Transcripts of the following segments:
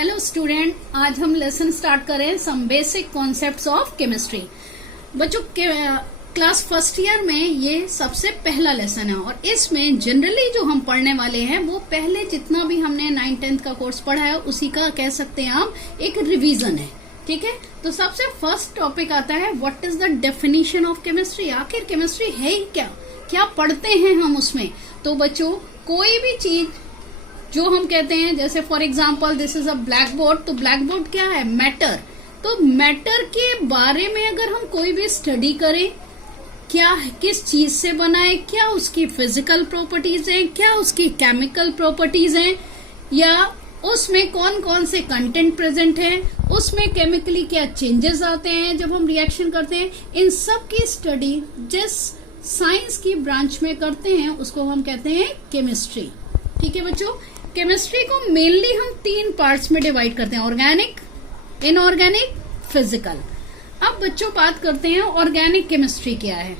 Hello student, आज हम lesson start करें some basic concepts of chemistry. बच्चों क्लास फर्स्ट ईयर में ये सबसे पहला लेसन है और इसमें जनरली जो हम पढ़ने वाले हैं वो पहले जितना भी हमने 9th-10th का कोर्स पढ़ा है उसी का कह सकते हैं आप एक रिवीजन है। ठीक है, तो सबसे फर्स्ट टॉपिक आता है what is the definition of chemistry. आखिर केमिस्ट्री है ही क्या, क्या पढ़ते हैं हम उसमें। तो बच्चों कोई भी चीज जो हम कहते हैं, जैसे for example this is a black board, तो ब्लैक बोर्ड क्या है, मैटर। तो मैटर के बारे में अगर हम कोई भी स्टडी करें, क्या किस चीज से बना है, क्या उसकी फिजिकल प्रॉपर्टीज हैं, क्या उसकी केमिकल प्रॉपर्टीज हैं, या उसमें कौन कौन से कंटेंट प्रेजेंट हैं, उसमें केमिकली क्या चेंजेस आते हैं जब हम रिएक्शन करते हैं, इन सब की स्टडी जिस साइंस की ब्रांच में करते हैं उसको हम कहते हैं केमिस्ट्री। ठीक है बच्चों, केमिस्ट्री को मेनली हम 3 पार्ट्स में डिवाइड करते हैं, ऑर्गेनिक, इनऑर्गेनिक, फिजिकल। अब बच्चों बात करते हैं ऑर्गेनिक केमिस्ट्री क्या है।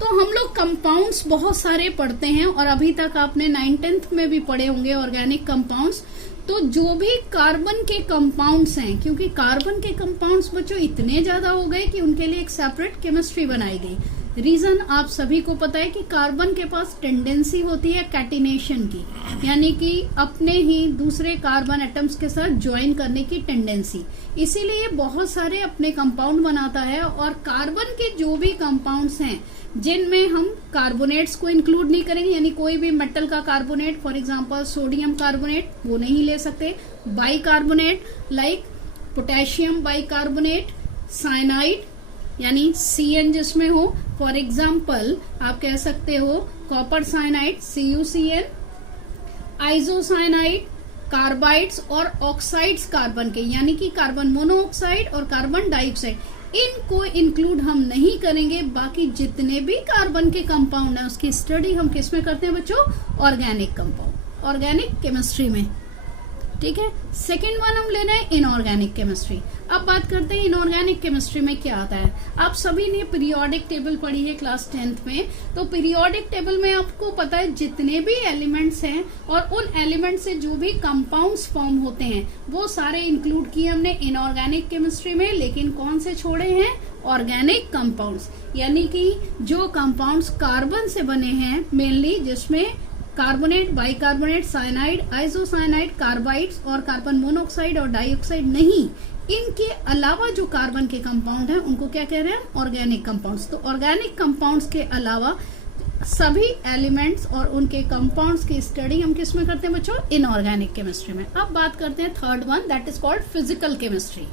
तो हम लोग कंपाउंड्स बहुत सारे पढ़ते हैं और अभी तक आपने 9th-10th में भी पढ़े होंगे ऑर्गेनिक कंपाउंड्स। तो जो भी कार्बन के कंपाउंड्स हैं, क्योंकि कार्बन के कंपाउंड्स बच्चों इतने ज्यादा हो गए कि उनके लिए एक सेपरेट केमिस्ट्री बनाई गई। रीजन आप सभी को पता है कि कार्बन के पास टेंडेंसी होती है कैटिनेशन की, यानी कि अपने ही दूसरे कार्बन एटम्स के साथ ज्वाइन करने की टेंडेंसी, इसीलिए बहुत सारे अपने कंपाउंड बनाता है। और कार्बन के जो भी कंपाउंड्स हैं जिनमें हम कार्बोनेट्स को इंक्लूड नहीं करेंगे, यानी कोई भी मेटल का carbonate, for example sodium carbonate, वो नहीं ले सकते। By carbonate like potassium by carbonate, cyanide यानी CN जिसमें हो, फॉर एग्जाम्पल आप कह सकते हो copper cyanide CuCN, isocyanide, carbides और ऑक्साइड्स कार्बन के, यानी कि कार्बन मोनोऑक्साइड और कार्बन डाइऑक्साइड, इनको इंक्लूड हम नहीं करेंगे। बाकी जितने भी कार्बन के कंपाउंड है उसकी स्टडी हम किस में करते हैं बच्चों, ऑर्गेनिक कंपाउंड, ऑर्गेनिक केमिस्ट्री में। ठीक है, सेकेंड वन हम ले रहे हैं इनऑर्गेनिक केमिस्ट्री। अब बात करते हैं इनऑर्गेनिक केमिस्ट्री में क्या आता है। आप सभी ने पीरियोडिक टेबल पढ़ी है क्लास 10th में, तो पीरियोडिक टेबल में आपको पता है जितने भी एलिमेंट्स हैं और उन एलिमेंट से जो भी कंपाउंड्स फॉर्म होते हैं वो सारे इंक्लूड किए हमने इनऑर्गेनिक केमिस्ट्री में। लेकिन कौन से छोड़े हैं, ऑर्गेनिक कंपाउंड्स, यानी कि जो कंपाउंड्स कार्बन से बने हैं मेनली, जिसमें carbonate, bicarbonate, cyanide, isocyanide, carbides और कार्बन मोनोऑक्साइड और डाइऑक्साइड नहीं, इनके अलावा जो कार्बन के कंपाउंड हैं उनको क्या कह रहे हैं, ऑर्गेनिक कंपाउंड्स। तो ऑर्गेनिक कंपाउंड्स के अलावा सभी एलिमेंट्स और उनके कंपाउंड्स की स्टडी हम किस में करते हैं बच्चों, इनऑर्गेनिक केमिस्ट्री में। अब बात करते हैं third one, that is called physical chemistry.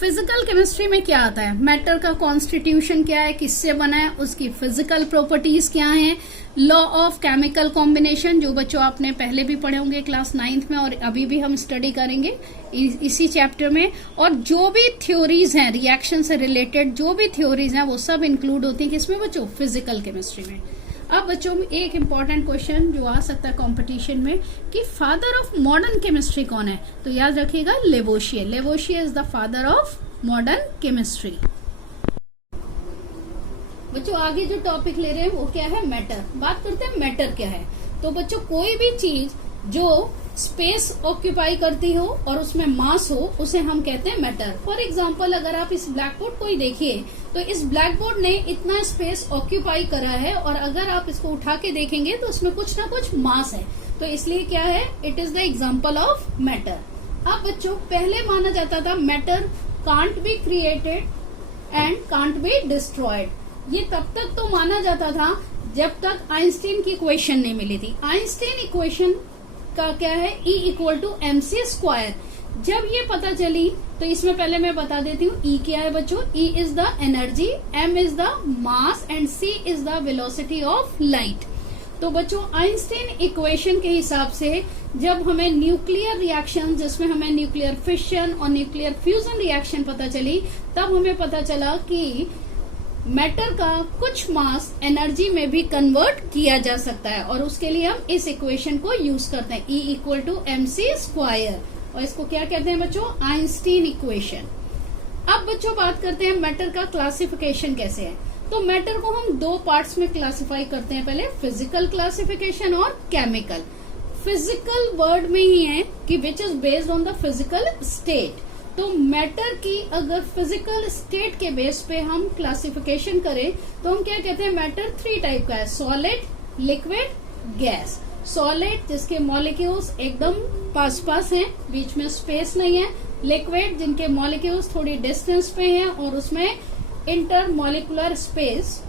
Physical chemistry में क्या आता है, मैटर का कॉन्स्टिट्यूशन क्या है, किससे बना है, उसकी फिजिकल प्रॉपर्टीज क्या हैं, लॉ ऑफ केमिकल कॉम्बिनेशन, जो बच्चों आपने पहले भी पढ़े होंगे क्लास 9th में और अभी भी हम स्टडी करेंगे इसी चैप्टर में। और जो भी थ्योरीज हैं रिएक्शन से रिलेटेड, जो भी थ्योरीज हैं वो सब इंक्लूड होती है किसमें बच्चों, फिजिकल केमिस्ट्री में। अब बच्चों एक इंपॉर्टेंट क्वेश्चन जो आ सकता है कंपटीशन में कि फादर ऑफ मॉडर्न केमिस्ट्री कौन है, तो याद रखिएगा Lavoisier. Lavoisier is the father of modern chemistry. बच्चों आगे जो टॉपिक ले रहे हैं वो क्या है, मैटर। बात करते हैं मैटर क्या है। तो बच्चों कोई भी चीज जो स्पेस ऑक्यूपाई करती हो और उसमें मास हो उसे हम कहते हैं मैटर। फॉर एग्जाम्पल अगर आप इस ब्लैक बोर्ड को ही देखिए तो इस ब्लैक बोर्ड ने इतना स्पेस ऑक्यूपाई करा है और अगर आप इसको उठा के देखेंगे तो उसमें कुछ ना कुछ मास है, तो इसलिए क्या है, it is the example of matter. अब बच्चों पहले माना जाता था matter can't be created and can't be destroyed. ये तब तक तो माना जाता था जब तक आइंस्टीन की इक्वेशन नहीं मिली थी। आइंस्टीन इक्वेशन का क्या है, E=mc²। जब ये पता चली तो इसमें पहले मैं बता देती हूँ E क्या है बच्चों, E is the energy, M is the mass and C is the velocity of light. तो बच्चों आइंस्टीन इक्वेशन के हिसाब से जब हमें न्यूक्लियर रिएक्शन, जिसमें हमें न्यूक्लियर फिशन और न्यूक्लियर फ्यूजन रिएक्शन पता चली, तब हमें पता चला कि मैटर का कुछ मास एनर्जी में भी कन्वर्ट किया जा सकता है और उसके लिए हम इस इक्वेशन को यूज करते हैं, E=mc²। और इसको क्या कहते हैं बच्चों, आइंस्टीन इक्वेशन। अब बच्चों बात करते हैं मैटर का क्लासिफिकेशन कैसे है। तो मैटर को हम 2 पार्ट्स में क्लासिफाई करते हैं, पहले फिजिकल क्लासिफिकेशन और केमिकल। फिजिकल वर्ड में ही है कि which is based on the physical state. तो मैटर की अगर फिजिकल स्टेट के बेस पे हम क्लासिफिकेशन करें तो हम क्या कहते हैं, मैटर 3 टाइप का है, सॉलिड, लिक्विड, गैस। सॉलिड जिसके मॉलिक्यूल्स एकदम पास पास हैं, बीच में स्पेस नहीं है। लिक्विड जिनके मॉलिक्यूल्स थोड़ी डिस्टेंस पे हैं और उसमें इंटरमॉलिक्यूलर स्पेस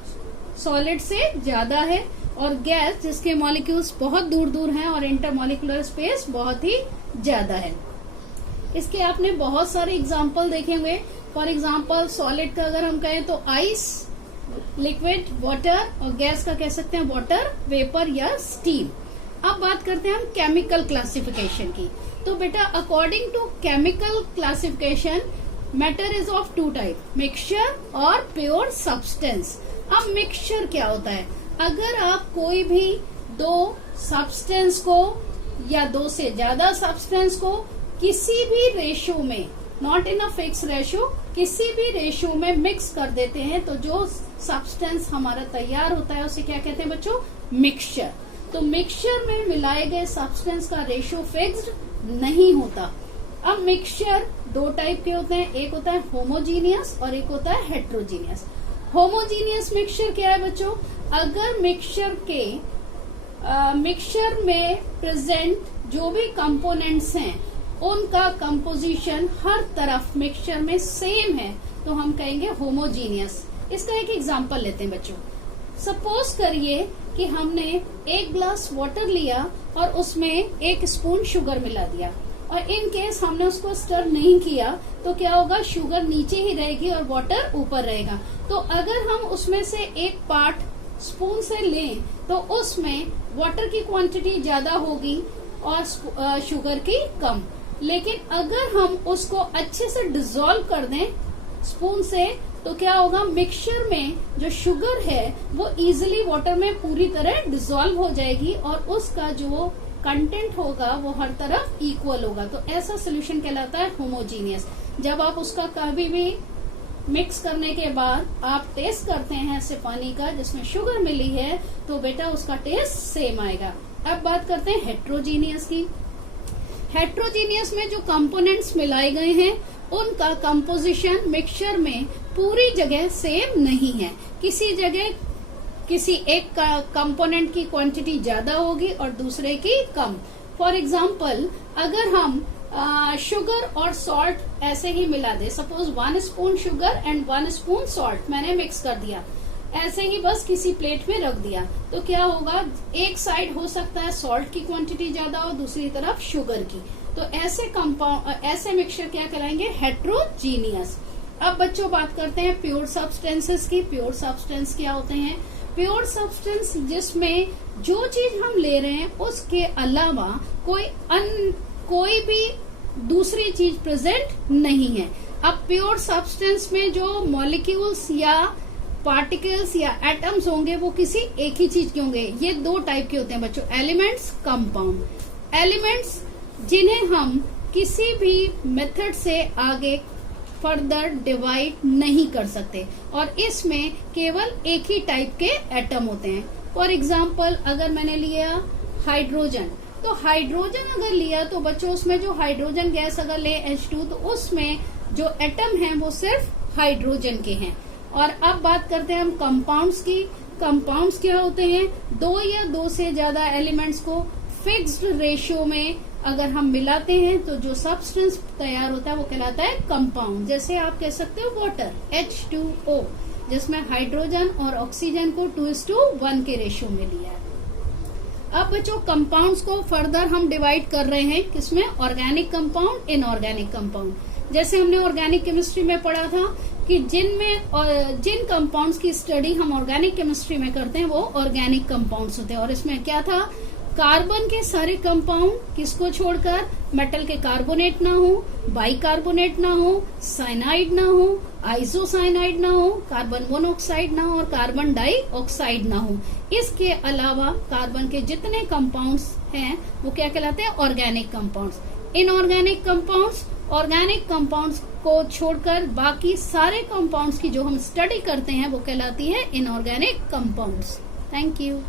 सॉलिड से ज्यादा है। और गैस जिसके मॉलिक्यूल्स बहुत दूर दूर हैं और इंटरमॉलिक्यूलर स्पेस बहुत ही ज्यादा है। इसके आपने बहुत सारे एग्जाम्पल देखे होंगे। फॉर एग्जाम्पल सॉलिड का अगर हम कहें तो आइस, लिक्विड वाटर, और गैस का कह सकते हैं वाटर वेपर या स्टीम। अब बात करते हैं हम केमिकल क्लासिफिकेशन की। तो बेटा according to chemical classification matter is of 2 type, mixture और प्योर सब्सटेंस। अब मिक्सचर क्या होता है, अगर आप कोई भी 2 सब्सटेंस को या 2 से ज्यादा सब्सटेंस को किसी भी रेशो में, not in a fix ratio, किसी भी रेशो में मिक्स कर देते हैं तो जो सब्सटेंस हमारा तैयार होता है उसे क्या कहते हैं बच्चों, मिक्सचर। तो मिक्सचर में मिलाए गए सब्सटेंस का रेशो फिक्स्ड नहीं होता। अब मिक्सचर 2 टाइप के होते हैं, एक होता है होमोजीनियस और एक होता है हेट्रोजीनियस। होमोजीनियस मिक्सचर क्या है बच्चों, अगर मिक्सचर में प्रेजेंट जो भी कंपोनेंट्स हैं उनका कंपोजिशन हर तरफ मिक्सचर में सेम है तो हम कहेंगे होमोजीनियस। इसका एक एग्जांपल लेते हैं बच्चों। सपोज करिए कि हमने 1 ग्लास वाटर लिया और उसमें 1 स्पून शुगर मिला दिया और इन केस हमने उसको स्टर नहीं किया तो क्या होगा, शुगर नीचे ही रहेगी और वाटर ऊपर रहेगा। तो अगर हम उसमें से एक पार्ट स्पून से लें तो उसमें वाटर की क्वांटिटी ज्यादा होगी और शुगर की कम। लेकिन अगर हम उसको अच्छे से डिसॉल्व कर दें स्पून से तो क्या होगा, मिक्सचर में जो शुगर है वो इजीली वाटर में पूरी तरह डिसॉल्व हो जाएगी और उसका जो कंटेंट होगा वो हर तरफ इक्वल होगा। तो ऐसा सोल्यूशन कहलाता है होमोजीनियस। जब आप उसका कभी भी मिक्स करने के बाद आप टेस्ट करते हैं ऐसे पानी का जिसमें शुगर मिली है तो बेटा उसका टेस्ट सेम आएगा। अब बात करते हैं हेट्रोजीनियस की। हेट्रोजीनियस में जो कंपोनेंट्स मिलाए गए हैं उनका कंपोजिशन मिक्सचर में पूरी जगह सेम नहीं है। किसी जगह किसी एक कंपोनेंट की क्वांटिटी ज्यादा होगी और दूसरे की कम। फॉर एग्जाम्पल अगर हम शुगर और सॉल्ट ऐसे ही मिला दे, suppose 1 spoon sugar and 1 spoon salt मैंने मिक्स कर दिया, ऐसे ही बस किसी प्लेट में रख दिया तो क्या होगा, एक साइड हो सकता है सॉल्ट की क्वांटिटी ज्यादा और दूसरी तरफ शुगर की। तो ऐसे मिक्सचर क्या कहलाएंगे, हेट्रोजीनियस। अब बच्चों बात करते हैं प्योर सब्सटेंसेस की। प्योर सब्सटेंस क्या होते हैं, प्योर सब्सटेंस जिसमें जो चीज हम ले रहे हैं उसके अलावा कोई भी दूसरी चीज प्रेजेंट नहीं है। अब प्योर सब्सटेंस में जो मॉलिक्यूल्स या पार्टिकल्स या एटम्स होंगे वो किसी एक ही चीज के होंगे। ये 2 टाइप के होते हैं बच्चों, एलिमेंट्स, कंपाउंड। एलिमेंट्स जिन्हें हम किसी भी मेथड से आगे फर्दर डिवाइड नहीं कर सकते और इसमें केवल एक ही टाइप के एटम होते हैं। फॉर एग्जाम्पल अगर मैंने लिया हाइड्रोजन, तो हाइड्रोजन अगर लिया तो बच्चों उसमें जो हाइड्रोजन गैस अगर ले H2 तो उसमें जो एटम हैं वो सिर्फ हाइड्रोजन के हैं। और अब बात करते हैं हम कंपाउंड्स की। कंपाउंड्स क्या होते हैं, 2 या 2 से ज्यादा एलिमेंट्स को फिक्स्ड रेशियो में अगर हम मिलाते हैं तो जो सब्सटेंस तैयार होता है वो कहलाता है कंपाउंड। जैसे आप कह सकते हो वाटर H2O, जिसमें हाइड्रोजन और ऑक्सीजन को 2:1 के रेशियो में लिया है। अब बच्चों कंपाउंड्स को फर्दर हम डिवाइड कर रहे हैं किसमें, ऑर्गेनिक कंपाउंड, इनऑर्गेनिक कंपाउंड। जैसे हमने ऑर्गेनिक केमिस्ट्री में पढ़ा था कि जिन कंपाउंड्स की स्टडी हम ऑर्गेनिक केमिस्ट्री में करते हैं वो ऑर्गेनिक कंपाउंड्स होते हैं। और इसमें क्या था, कार्बन के सारे कंपाउंड किसको छोड़कर, मेटल के कार्बोनेट ना हो, बाइकार्बोनेट ना हो, साइनाइड ना हो, आइसोसाइनाइड ना हो, कार्बन मोनोऑक्साइड ना हो और कार्बन डाइऑक्साइड ना हो। इसके अलावा कार्बन के जितने कंपाउंड्स हैं वो क्या कहलाते हैं, organic compounds. Inorganic compounds, organic compounds को छोड़कर बाकी सारे कंपाउंड्स की जो हम स्टडी करते हैं वो कहलाती है इनऑर्गेनिक कंपाउंड्स। Thank you.